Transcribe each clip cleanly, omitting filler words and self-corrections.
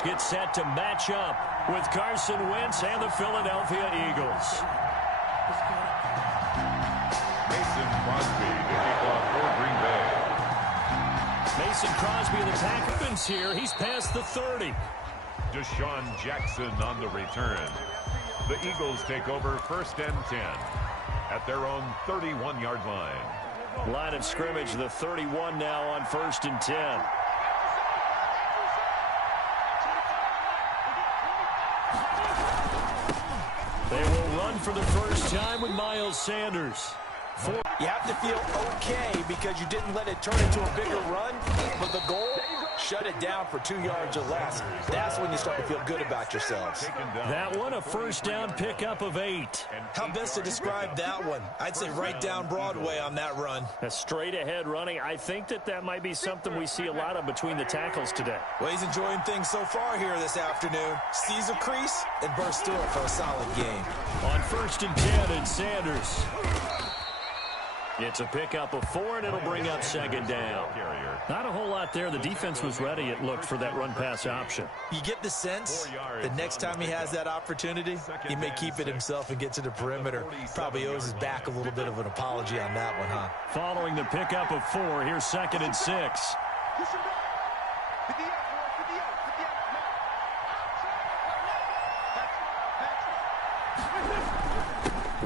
Eagles get set to match up with Carson Wentz and the Philadelphia Eagles. Mason Crosby to kick off for Green Bay. Mason Crosby of the Packers here. He's past the 30. Deshaun Jackson on the return. The Eagles take over 1st and 10 at their own 31-yard line. Line of scrimmage, the 31 now on 1st and 10. They will run for the first time with Miles Sanders. You have to feel okay because you didn't let it turn into a bigger run, but the goal, shut it down for 2 yards or less. That's when you start to feel good about yourselves. That one, a first down pickup of 8. How best to describe that one? I'd say right down Broadway on that run. A straight ahead running. I think that might be something we see a lot of between the tackles today. Well, he's enjoying things so far here this afternoon. Sees a crease and bursts through it for a solid game. On 1st and 10, and Sanders. It's a pickup of 4, and it'll bring up 2nd down. Not a whole lot there. The defense was ready, it looked, for that run-pass option. You get the sense the next time he has that opportunity, he may keep it himself and get to the perimeter. Probably owes his back a little bit of an apology on that one, huh? Following the pickup of 4, here's 2nd and 6.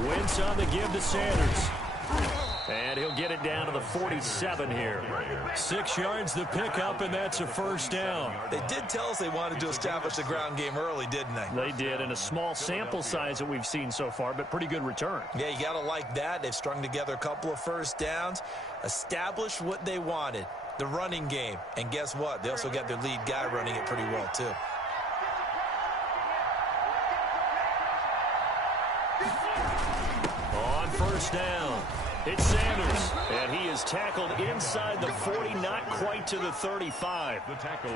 Wentz on the give to Sanders. And he'll get it down to the 47 here. 6 yards the pickup, and that's a first down. They did tell us they wanted to establish the ground game early, didn't they? They did, in a small sample size that we've seen so far, but pretty good return. Yeah, you got to like that. They've strung together a couple of first downs, established what they wanted, the running game. And guess what? They also got their lead guy running it pretty well, too. On first down, it's Sanders, and he is tackled inside the 40, not quite to the 35.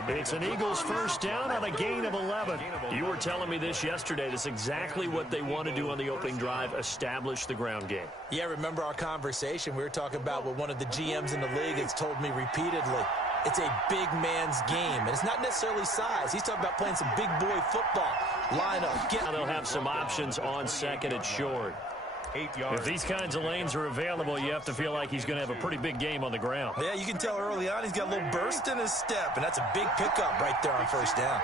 It's an Eagles first down on a gain of 11. You were telling me this yesterday. That's exactly what they want to do on the opening drive, establish the ground game. Yeah, remember our conversation? We were talking about what one of the GMs in the league has told me repeatedly. It's a big man's game, and it's not necessarily size. He's talking about playing some big boy football. Line up. Now they'll have some options on 2nd and short. 8 yards. If these kinds of lanes are available, you have to feel like he's going to have a pretty big game on the ground. Yeah, you can tell early on he's got a little burst in his step, and that's a big pickup right there on first down.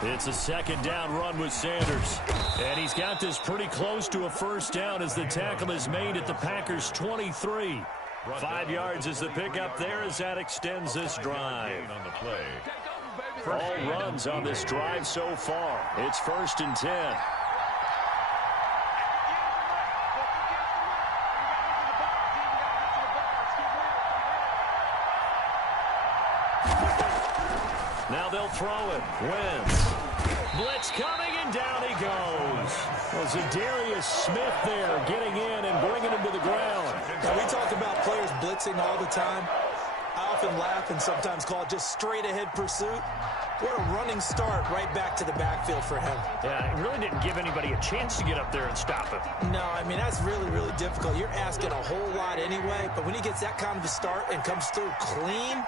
It's a 2nd down run with Sanders. And he's got this pretty close to a first down as the tackle is made at the Packers' 23. 5 yards is the pickup there as that extends this drive. All runs on this drive so far. It's 1st and 10. Now they'll throw it. Wentz. Blitz coming, and down he goes. Was Darius Smith there getting in and bringing him to the ground. Now, we talk about players blitzing all the time. I often laugh and sometimes call it just straight-ahead pursuit. What a running start right back to the backfield for him. Yeah, it really didn't give anybody a chance to get up there and stop him. No, I mean, that's really, really difficult. You're asking a whole lot anyway, but when he gets that kind of a start and comes through clean,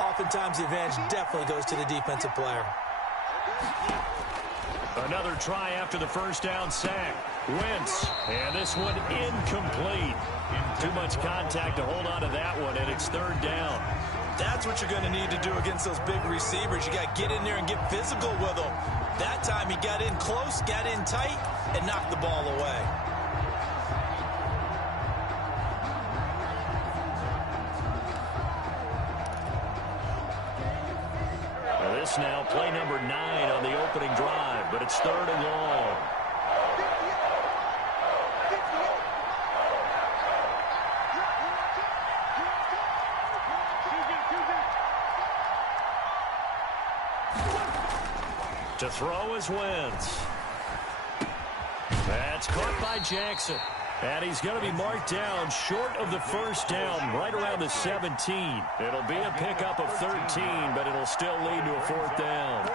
oftentimes the advantage definitely goes to the defensive player. Another try after the first down sack. Wentz, and this one incomplete. Too much contact to hold on to that one, and it's 3rd down. That's what you're going to need to do against those big receivers. You got to get in there and get physical with them. That time he got in close, got in tight, and knocked the ball away. This now play number 9 on the opening drive, but it's 3rd and long. To throw is Wentz. That's caught by Jackson. And he's going to be marked down short of the first down, right around the 17. It'll be a pickup of 13, but it'll still lead to a 4th down.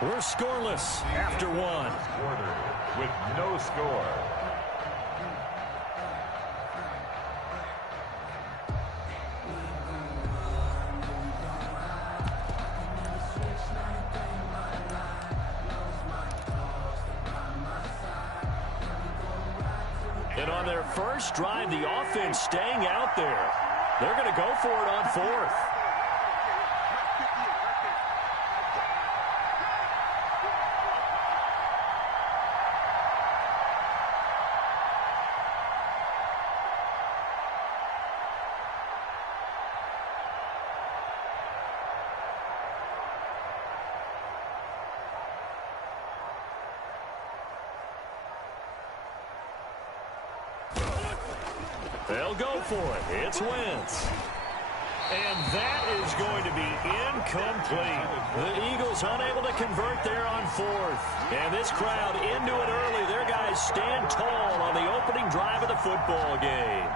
We're scoreless after one. Quarter with no score. And on their first drive, the offense staying out there. They're going to go for it on fourth. They'll go for it. It's Wentz. And that is going to be incomplete. The Eagles unable to convert there on fourth. And this crowd into it early. Their guys stand tall on the opening drive of the football game.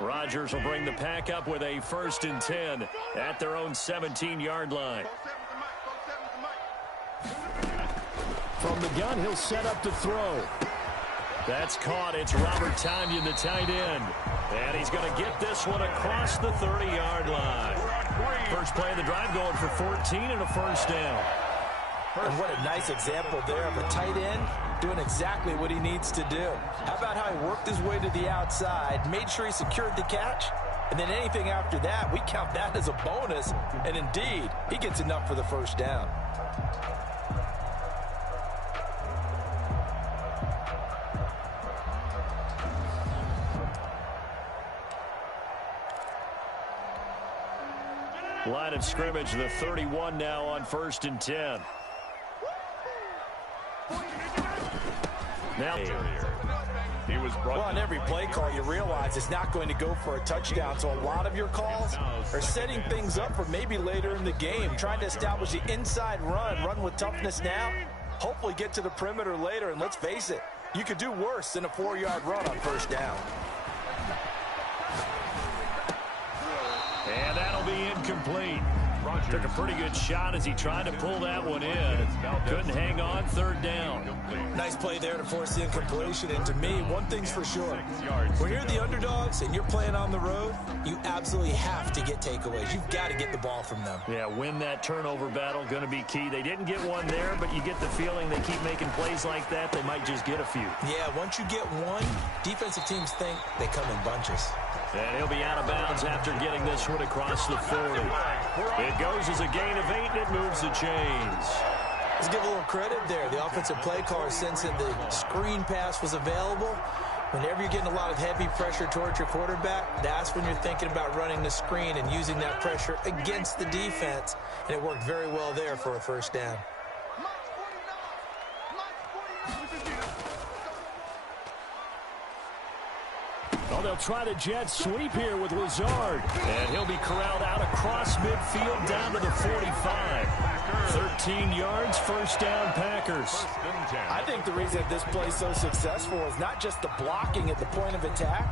Rodgers will bring the pack up with a 1st and 10 at their own 17-yard line. From the gun, he'll set up to throw. That's caught. It's Robert Tonyan, the tight end. And he's going to get this one across the 30-yard line. First play of the drive going for 14 and a 1st down. And what a nice example there of a tight end doing exactly what he needs to do. How about how he worked his way to the outside, made sure he secured the catch, and then anything after that, we count that as a bonus. And indeed, he gets enough for the 1st down. Line of scrimmage, the 31 now on 1st and 10. Now, well, on every play call, you realize it's not going to go for a touchdown. So a lot of your calls are setting things up for maybe later in the game, trying to establish the inside run with toughness now, hopefully get to the perimeter later. And let's face it, you could do worse than a 4-yard run on 1st down. And that'll be incomplete. Took a pretty good shot as he tried to pull that one in. Couldn't hang on, 3rd down. Nice play there to force the incompletion. And to me, one thing's for sure. When you're the underdogs and you're playing on the road, you absolutely have to get takeaways. You've got to get the ball from them. Yeah, win that turnover battle, going to be key. They didn't get one there, but you get the feeling they keep making plays like that, they might just get a few. Yeah, once you get one, defensive teams think they come in bunches. And he'll be out of bounds after getting this one across the 40. It goes as a gain of 8, and it moves the chains. Let's give a little credit there. The offensive play caller, sensing the screen pass was available. Whenever you're getting a lot of heavy pressure towards your quarterback, that's when you're thinking about running the screen and using that pressure against the defense. And it worked very well there for a 1st down. Oh, they'll try the jet sweep here with Lazard. And he'll be corralled out across midfield down to the 45. 13 yards, 1st down, Packers. I think the reason this play's so successful is not just the blocking at the point of attack,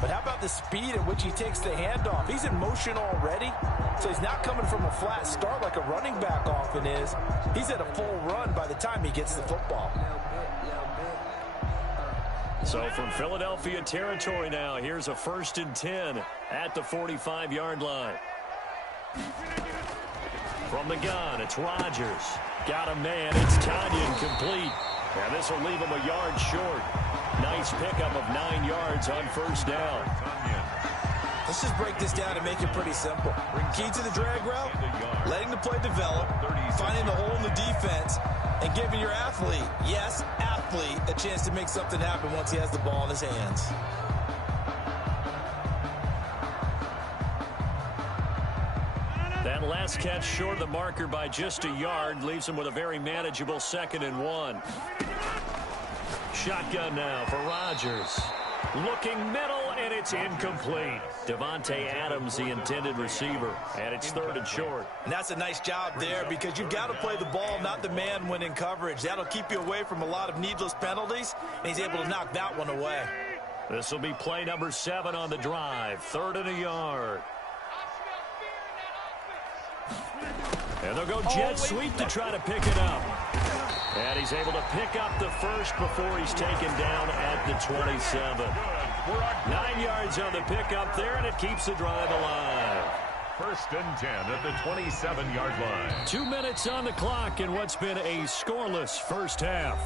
but how about the speed at which he takes the handoff? He's in motion already, so he's not coming from a flat start like a running back often is. He's at a full run by the time he gets the football. So from Philadelphia territory now, here's a 1st and 10 at the 45-yard line. From the gun, it's Rodgers. Got a man, it's Tonyan complete. And this will leave him a yard short. Nice pickup of 9 yards on 1st down. Let's just break this down and make it pretty simple. Key to the drag route, letting the play develop, finding the hole in the defense, and giving your athlete, yes, athlete, a chance to make something happen once he has the ball in his hands. That last catch short of the marker by just a yard leaves him with a very manageable 2nd and 1. Shotgun now for Rodgers. Looking middle, and it's incomplete. Devontae Adams, the intended receiver, and it's 3rd and short. And that's a nice job there because you've got to play the ball, not the man when in coverage. That'll keep you away from a lot of needless penalties, and he's able to knock that one away. This will be play number 7 on the drive. 3rd and a yard. And they'll go jet sweep to try to pick it up. And he's able to pick up the first before he's taken down at the 27. 9 yards on the pickup there, and it keeps the drive alive. 1st and 10 at the 27-yard line. 2 minutes on the clock in what's been a scoreless first half.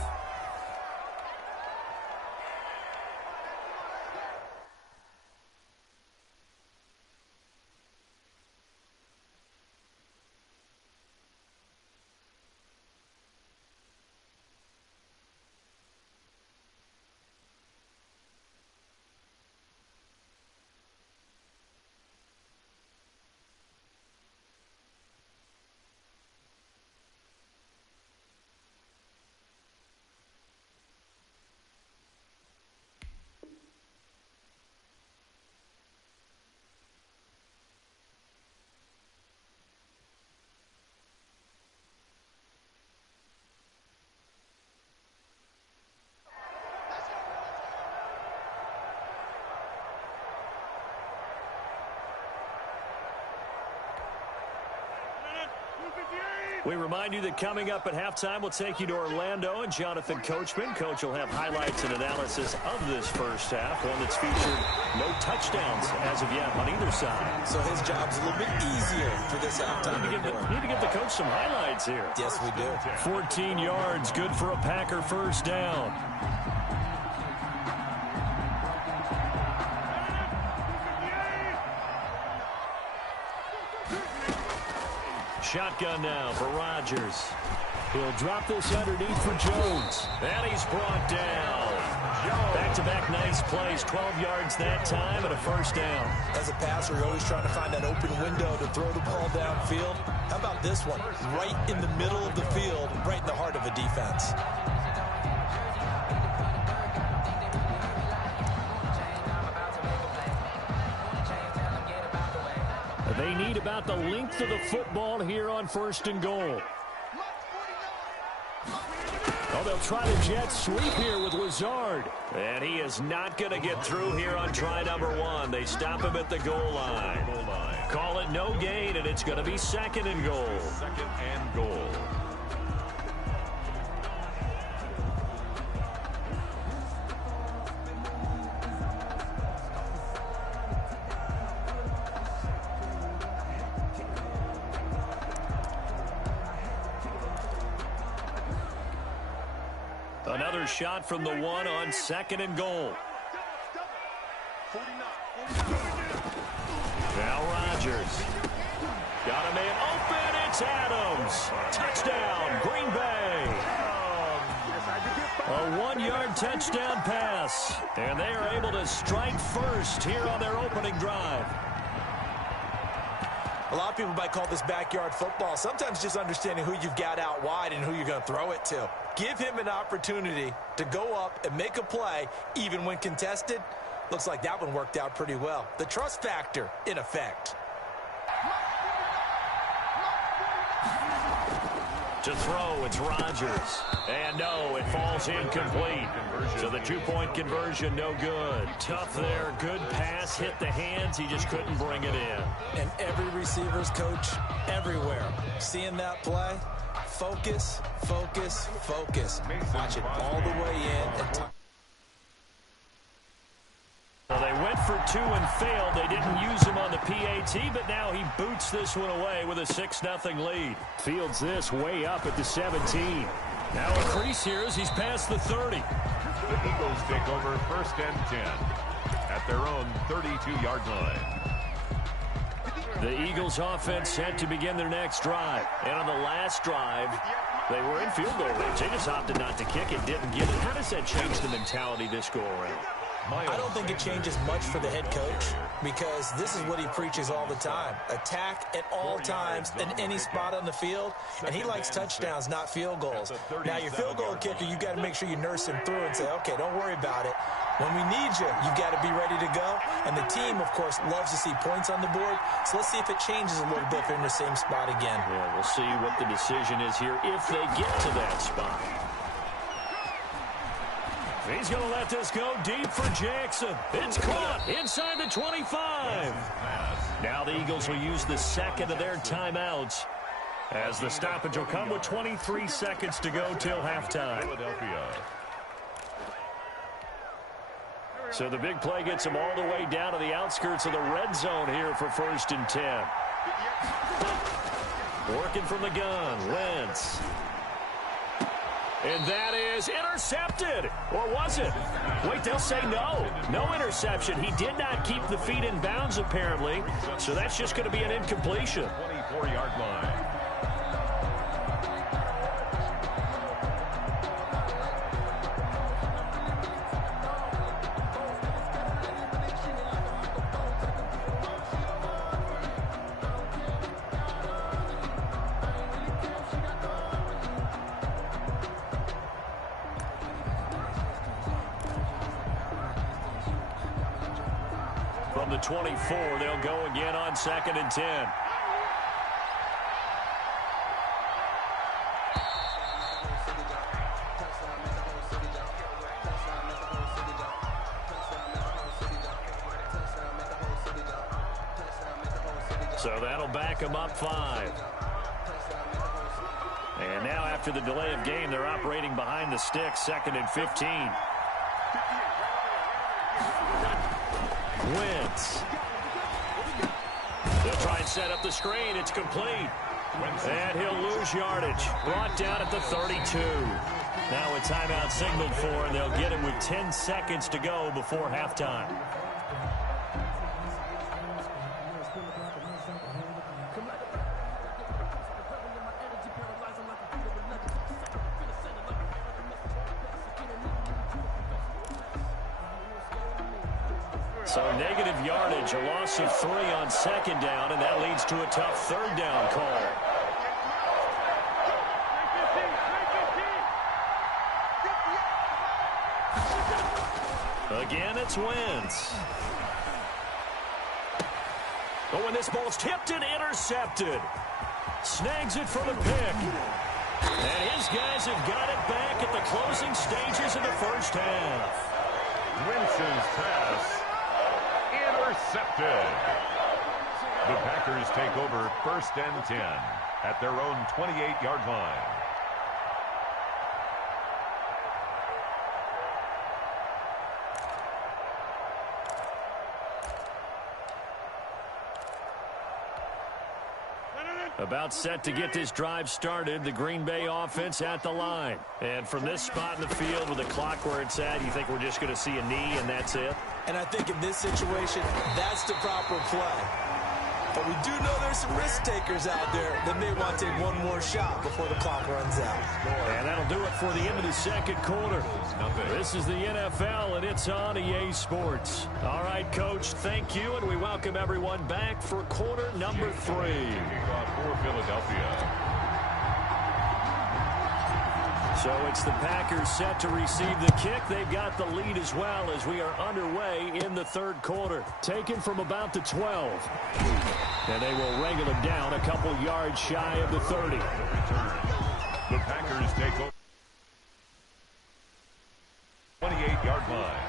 We remind you that coming up at halftime, we'll take you to Orlando and Jonathan Coachman. Coach will have highlights and analysis of this first half, one that's featured no touchdowns as of yet on either side. So his job's a little bit easier for this halftime. Need to give the coach some highlights here. Yes, we do. 14 yards, good for a Packer first down. Shotgun now for Rodgers. He'll drop this underneath for Jones. And he's brought down. Back-to-back nice plays, 12 yards that time and a first down. As a passer, you're always trying to find that open window to throw the ball downfield. How about this one? Right in the middle of the field, right in the heart of a defense. They need about the length of the football here on 1st and goal. Oh, they'll try to jet sweep here with Lazard. And he is not going to get through here on try number 1. They stop him at the goal line. Call it no gain, and it's going to be 2nd and goal. 2nd and goal. Another shot from the 1 on 2nd and goal. Now Rodgers. Got a man open. It's Adams. Touchdown, Green Bay. A 1-yard touchdown pass. And they are able to strike first here on their opening drive. A lot of people might call this backyard football. Sometimes just understanding who you've got out wide and who you're going to throw it to. Give him an opportunity to go up and make a play, even when contested. Looks like that one worked out pretty well. The trust factor in effect. To throw, it's Rodgers. And no, it falls incomplete. So the 2-point conversion, no good. Tough there, good pass, hit the hands. He just couldn't bring it in. And every receiver's coach everywhere. Seeing that play, focus, focus, focus. Watch it all the way in. And well, they went for 2 and failed. They didn't use him on the PAT, but now he boots this one away with a 6-0 lead. Fields this way up at the 17. Now a crease here as he's past the 30. The Eagles take over 1st and 10 at their own 32-yard line. The Eagles offense set to begin their next drive. And on the last drive, they were in field goal range. They just opted not to kick it, didn't get it. How does that change the mentality this go around? I don't think it changes much for the head coach because this is what he preaches all the time. Attack at all times in any spot on the field, and he likes touchdowns, not field goals. Now, your field goal kicker, you've got to make sure you nurse him through and say, okay, don't worry about it. When we need you, you've got to be ready to go. And the team, of course, loves to see points on the board. So let's see if it changes a little bit if they're in the same spot again. Yeah, we'll see what the decision is here if they get to that spot. He's going to let this go deep for Jackson. It's caught inside the 25. Now the Eagles will use the second of their timeouts as the stoppage will come with 23 seconds to go till halftime. Philadelphia. So the big play gets them all the way down to the outskirts of the red zone here for 1st and 10. Working from the gun, Wentz. And that is intercepted. Or was it? Wait, they'll say no. No interception. He did not keep the feet in bounds, apparently. So that's just going to be an incompletion. 24-yard line. From the 24, they'll go again on 2nd and 10. So that'll back them up 5. And now after the delay of game, they're operating behind the sticks, 2nd and 15. Wentz. They'll try and set up the screen. It's complete. And he'll lose yardage. Brought down at the 32. Now a timeout signaled for, and they'll get it with 10 seconds to go before halftime. So negative yardage, a loss of 3 on 2nd down, and that leads to a tough 3rd down call. Again, it's Wentz. Oh, and this ball's tipped and intercepted. Snags it for the pick. And his guys have got it back at the closing stages of the first half. Wentz's pass intercepted. The Packers take over 1st and 10 at their own 28-yard line. About set to get this drive started, the Green Bay offense at the line. And from this spot in the field with the clock where it's at, you think we're just going to see a knee and that's it? And I think in this situation, that's the proper play. But we do know there's some risk takers out there that may want to take one more shot before the clock runs out. And that'll do it for the end of the second quarter. This is the NFL, and it's on EA Sports. All right, Coach, thank you, and we welcome everyone back for quarter number 3. For Philadelphia. So it's the Packers set to receive the kick. They've got the lead as well as we are underway in the 3rd quarter. Taken from about the 12. And they will wrangle him down a couple yards shy of the 30. The Packers take over 28-yard line.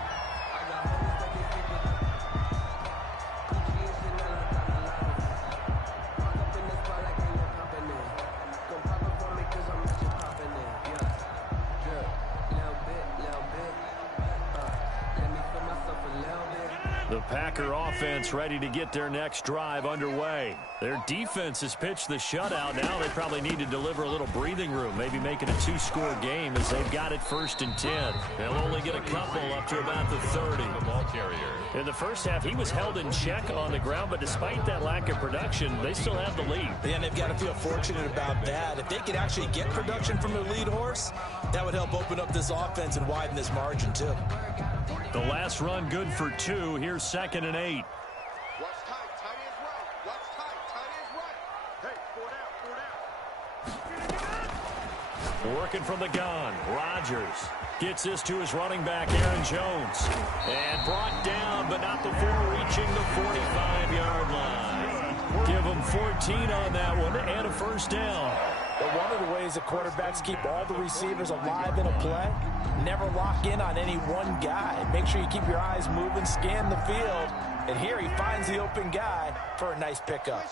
The Packer offense ready to get their next drive underway. Their defense has pitched the shutout. Now they probably need to deliver a little breathing room, maybe make it a 2-score game as they've got it 1st and 10. They'll only get a couple up to about the 30. The ball carrier. In the first half, he was held in check on the ground, but despite that lack of production, they still have the lead. Yeah, and they've got to feel fortunate about that. If they could actually get production from their lead horse, that would help open up this offense and widen this margin, too. The last run good for 2. Here's 2nd and 8. Watch tight. Tight is right. Watch tight. Tight is right. Hey, 4 down. 4 down. Working from the gun, Rodgers gets this to his running back, Aaron Jones. And brought down, but not before reaching the 45-yard line. Give him 14 on that one and a first down. But one of the ways the quarterbacks keep all the receivers alive in a play, never lock in on any one guy. Make sure you keep your eyes moving, scan the field. And here he finds the open guy for a nice pickup.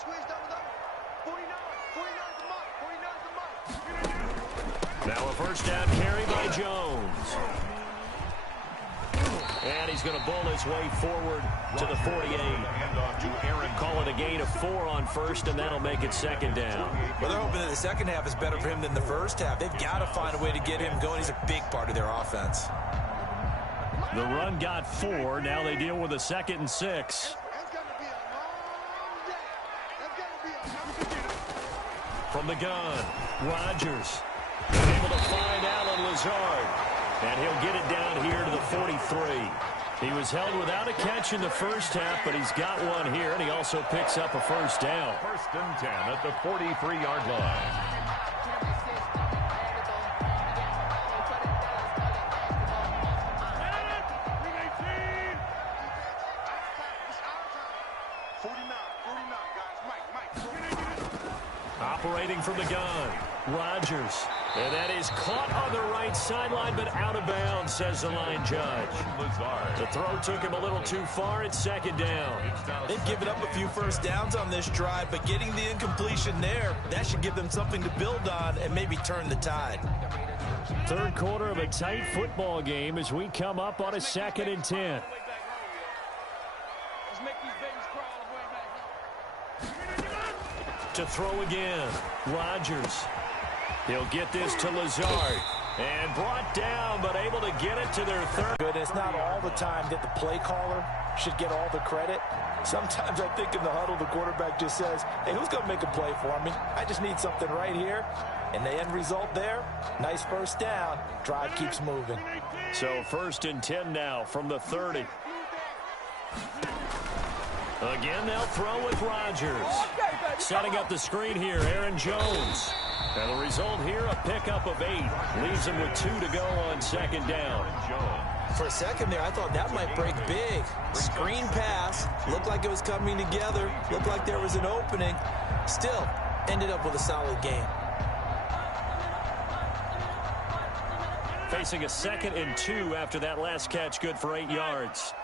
Now a first down carry by Jones. And he's going to bull his way forward to the 48. Call it a gain of 4 on first, and that'll make it second down. Well, they're hoping that the second half is better for him than the first half. They've got to find a way to get him going. He's a big part of their offense. The run got 4. Now they deal with a 2nd and 6. From the gun, Rodgers able to find Alan Lazard. And he'll get it down here to the 43. He was held without a catch in the first half, but he's got one here, and he also picks up a first down. First and 10 at the 43-yard line. Operating from the gun, Rodgers. And that is caught on the right sideline, but out of bounds, says the line judge. The throw took him a little too far. It's second down. They've given up a few first downs on this drive, but getting the incompletion there, that should give them something to build on and maybe turn the tide. Third quarter of a tight football game as we come up on a 2nd and 10. To throw again, Rodgers. He'll get this to Lazard. And brought down, but able to get it to their third. Good. It's not all the time that the play caller should get all the credit. Sometimes I think in the huddle, the quarterback just says, hey, who's going to make a play for me? I just need something right here. And the end result there, nice first down. Drive keeps moving. So 1st and 10 now from the 30. Again, they'll throw with Rodgers. Setting up the screen here, Aaron Jones. And the result here, a pickup of 8. Leaves him with 2 to go on 2nd down. For a second there, I thought that might break big. Screen pass. Looked like it was coming together. Looked like there was an opening. Still, ended up with a solid game. Facing a 2nd and 2 after that last catch, good for 8 yards.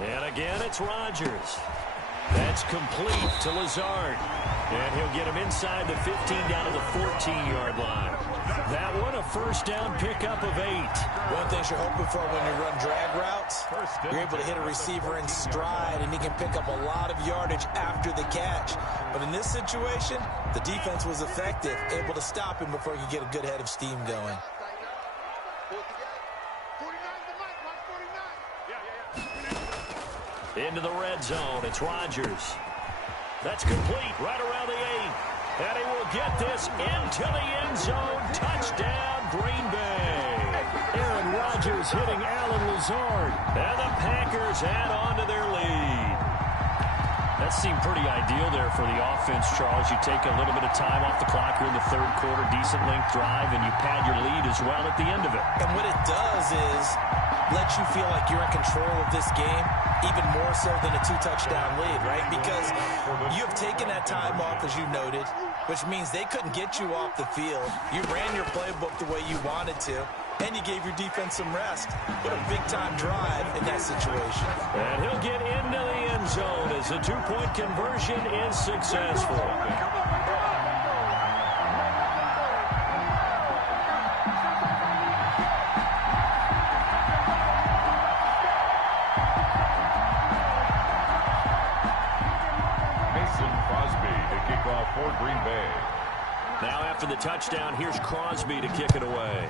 And again, it's Rodgers. That's complete to Lazard. And he'll get him inside the 15 down to the 14-yard line. That one, a first down pickup of 8. One thing you're hoping for when you run drag routes, you're able to hit a receiver in stride, and he can pick up a lot of yardage after the catch. But in this situation, the defense was effective, able to stop him before he could get a good head of steam going. Into the red zone, it's Rodgers. That's complete right around the 8. And he will get this into the end zone. Touchdown, Green Bay. Aaron Rodgers hitting Alan Lazard. And the Packers add on to their lead. That seemed pretty ideal there for the offense, Charles. You take a little bit of time off the clock here in the third quarter, decent length drive, and you pad your lead as well at the end of it. And what it does is let you feel like you're in control of this game, even more so than a 2-touchdown lead, right? Because you have taken that time off, as you noted, which means they couldn't get you off the field. You ran your playbook the way you wanted to, and you gave your defense some rest. What a big-time drive in that situation. And he'll get into the end zone as the 2-point conversion is successful. For Green Bay. Now after the touchdown, here's Crosby to kick it away.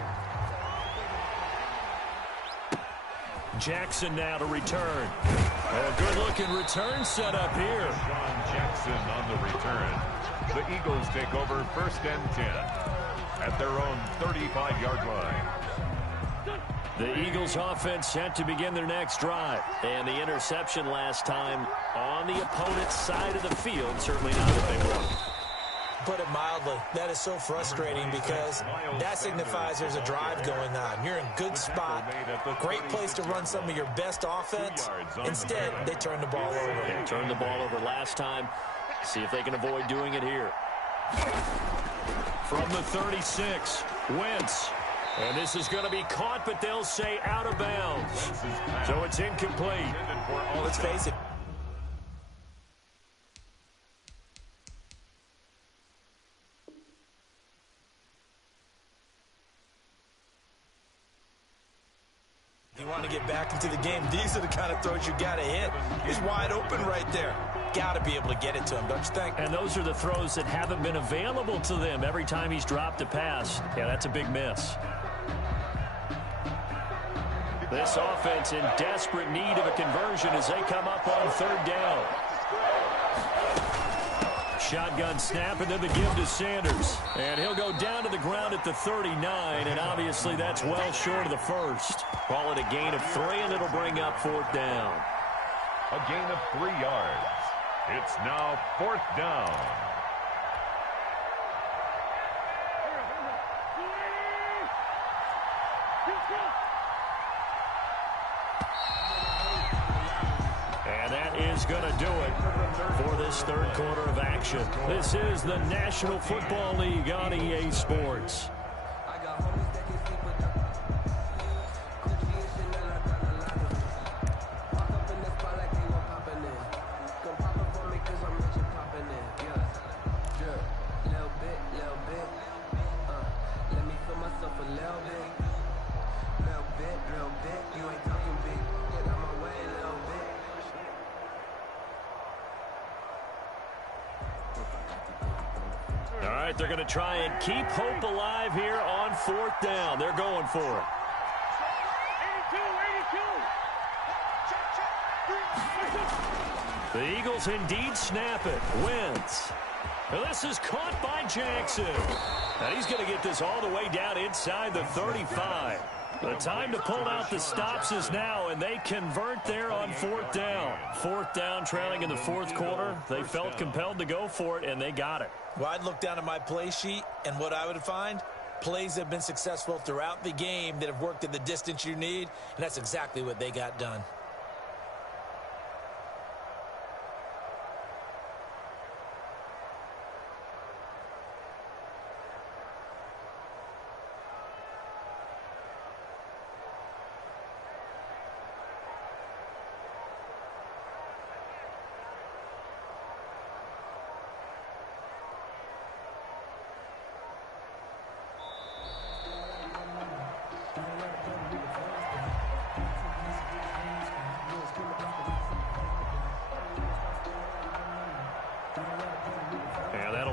Jackson now to return. A good-looking return set up here. Jackson on the return. The Eagles take over 1st and 10 at their own 35-yard line. The Eagles offense set to begin their next drive. And the interception last time on the opponent's side of the field. Certainly not what they want. Put it mildly, that is so frustrating because that signifies there's a drive going on. You're in good spot, great place to run some of your best offense. Instead, they turn the ball over. They turned the ball over last time. See if they can avoid doing it here. From the 36, Wentz. And this is going to be caught, but they'll say out of bounds. So it's incomplete. Let's face it. You want to get back into the game, these are the kind of throws you got to hit. He's wide open right there. Got to be able to get it to him, don't you think? And those are the throws that haven't been available to them every time he's dropped a pass. Yeah, that's a big miss. This offense in desperate need of a conversion as they come up on third down. Shotgun snap, and then the give to Sanders. And he'll go down to the ground at the 39, and obviously that's well short of the first. Call it a gain of 3, and it'll bring up fourth down. A gain of 3 yards. It's now fourth down. And that is going to do it for this third quarter of action. This is the National Football League on EA Sports. They're going to try and keep hope alive here on fourth down. They're going for it. 82. The Eagles indeed snap it. Wentz. This is caught by Jackson. And he's going to get this all the way down inside the 35. The time to pull out the stops is now, and they convert there on fourth down. Fourth down, trailing in the fourth quarter. They felt compelled to go for it, and they got it. Well, I'd look down at my play sheet, and what I would find, plays have been successful throughout the game that have worked at the distance you need, and that's exactly what they got done.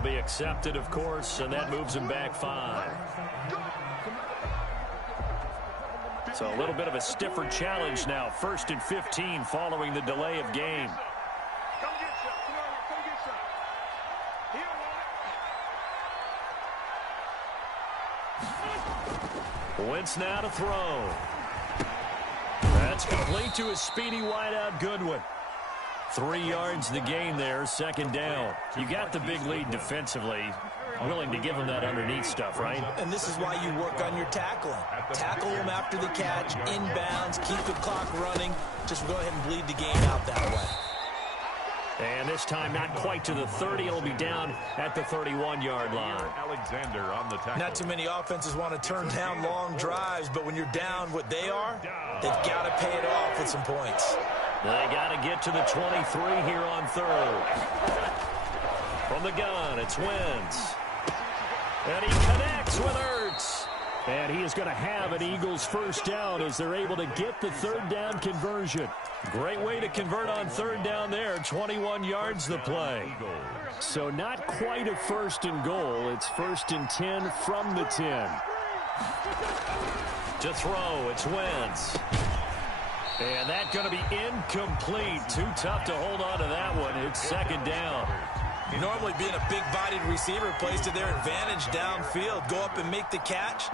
Be accepted, of course, and that moves him back 5. So a little bit of a stiffer challenge now. 1st and 15 following the delay of game. Wentz now to throw. That's complete to a speedy wideout Goodwin. 3 yards the gain there, second down. You got the big lead defensively. Willing to give them that underneath stuff, right? And this is why you work on your tackling. Tackle them after the catch, inbounds, keep the clock running. Just go ahead and bleed the game out that way. And this time not quite to the 30. It'll be down at the 31-yard line. Alexander on the tackle. Not too many offenses want to turn down long drives, but when you're down what they are, they've got to pay it off with some points. They got to get to the 23 here on third. From the gun, it's Wentz. And he connects with Ertz. And he is going to have an Eagles first down as they're able to get the third down conversion. Great way to convert on third down there. 21 yards the play. So not quite a 1st and goal. It's 1st and 10 from the 10. To throw, it's Wentz. And that's going to be incomplete. Too tough to hold on to that one. It's second down. Normally being a big-bodied receiver plays to their advantage downfield. Go up and make the catch,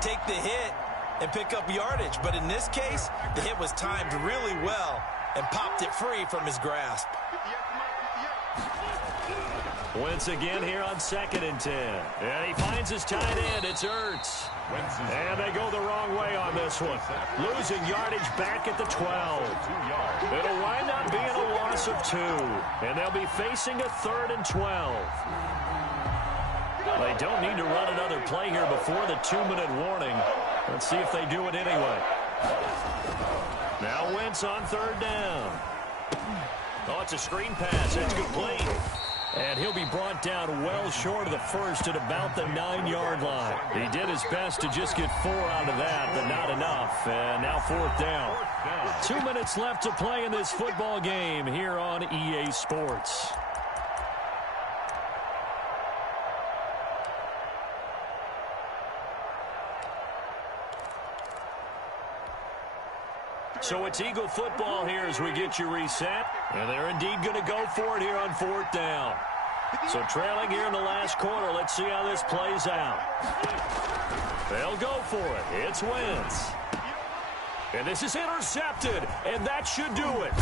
take the hit, and pick up yardage. But in this case, the hit was timed really well and popped it free from his grasp. Wentz again here on 2nd and 10. And he finds his tight end. It's Ertz. And they go the wrong way on this one. Losing yardage back at the 12. It'll wind up being a loss of 2. And they'll be facing a 3rd and 12. They don't need to run another play here before the 2-minute warning. Let's see if they do it anyway. Now Wentz on 3rd down. Oh, it's a screen pass. It's complete. And he'll be brought down well short of the first at about the 9-yard line. He did his best to just get 4 out of that, but not enough. And now 4th down. 2 minutes left to play in this football game here on EA Sports. So it's Eagle football here as we get you reset. And they're indeed going to go for it here on 4th down. So trailing here in the last quarter. Let's see how this plays out. They'll go for it. It's Wentz. And this is intercepted. And that should do it.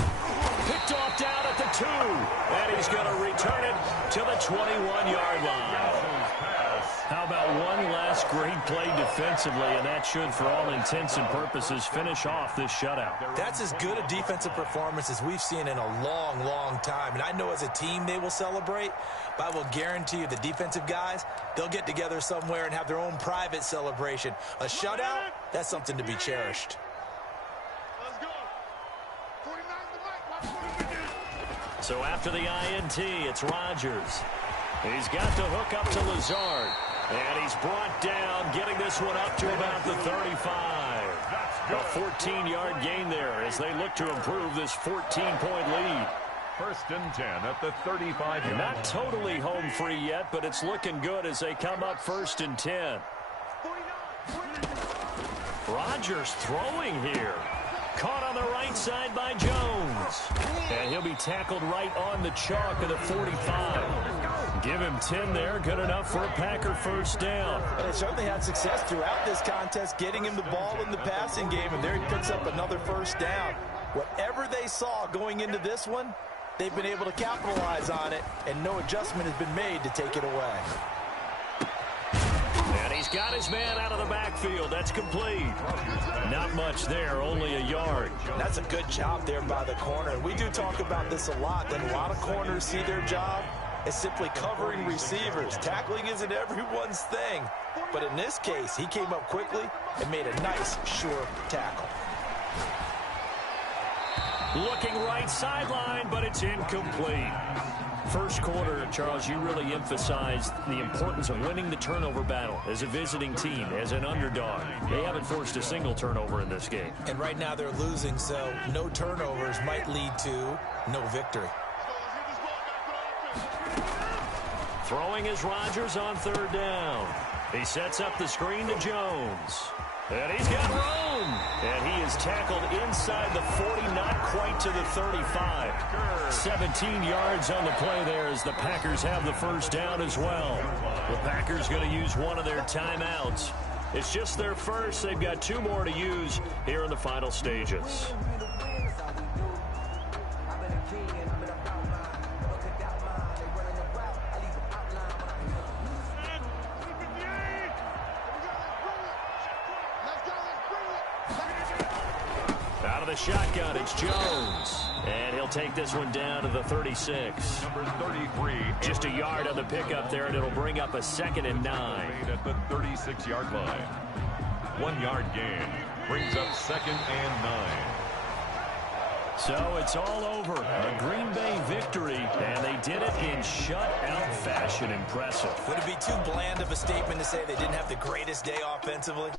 Picked off down at the 2. And he's going to return it to the 21-yard line. How about one last great play defensively, and that should, for all intents and purposes, finish off this shutout. That's as good a defensive performance as we've seen in a long, long time. And I know as a team they will celebrate, but I will guarantee you the defensive guys, they'll get together somewhere and have their own private celebration. A shutout, that's something to be cherished. So after the INT, it's Rodgers. He's got the hook up to Lazard. And he's brought down, getting this one up to about the 35. A 14-yard gain there as they look to improve this 14-point lead. 1st and 10 at the 35. Not totally home free yet, but it's looking good as they come up 1st and 10. Rodgers throwing here. Caught on the right side by Jones. And he'll be tackled right on the chalk of the 45. Give him 10 there. Good enough for a Packer 1st down. And they certainly had success throughout this contest, getting him the ball in the passing game. And there he picks up another 1st down. Whatever they saw going into this one, they've been able to capitalize on it. And no adjustment has been made to take it away. And he's got his man out of the backfield. That's complete. Not much there, only a yard. That's a good job there by the corner. We do talk about this a lot, that a lot of corners see their job as simply covering receivers. Tackling isn't everyone's thing. But in this case, he came up quickly and made a nice, sure tackle. Looking right sideline, but it's incomplete. First quarter, Charles, you really emphasized the importance of winning the turnover battle as a visiting team, as an underdog. They haven't forced a single turnover in this game. And right now they're losing, so no turnovers might lead to no victory. Throwing is Rodgers on 3rd down. He sets up the screen to Jones. And he's got room. And he is tackled inside the 40, not quite to the 35. 17 yards on the play there as the Packers have the 1st down as well. The Packers going to use one of their timeouts. It's just their first. They've got 2 more to use here in the final stages. The shotgun, it's Jones. And he'll take this one down to the 36. Number 33. Just a yard on the pickup there, and it'll bring up a 2nd and 9. At the 36-yard line. 1-yard gain. Brings up 2nd and 9. So it's all over. A Green Bay victory, and they did it in shutout fashion. Impressive. Would it be too bland of a statement to say they didn't have the greatest day offensively?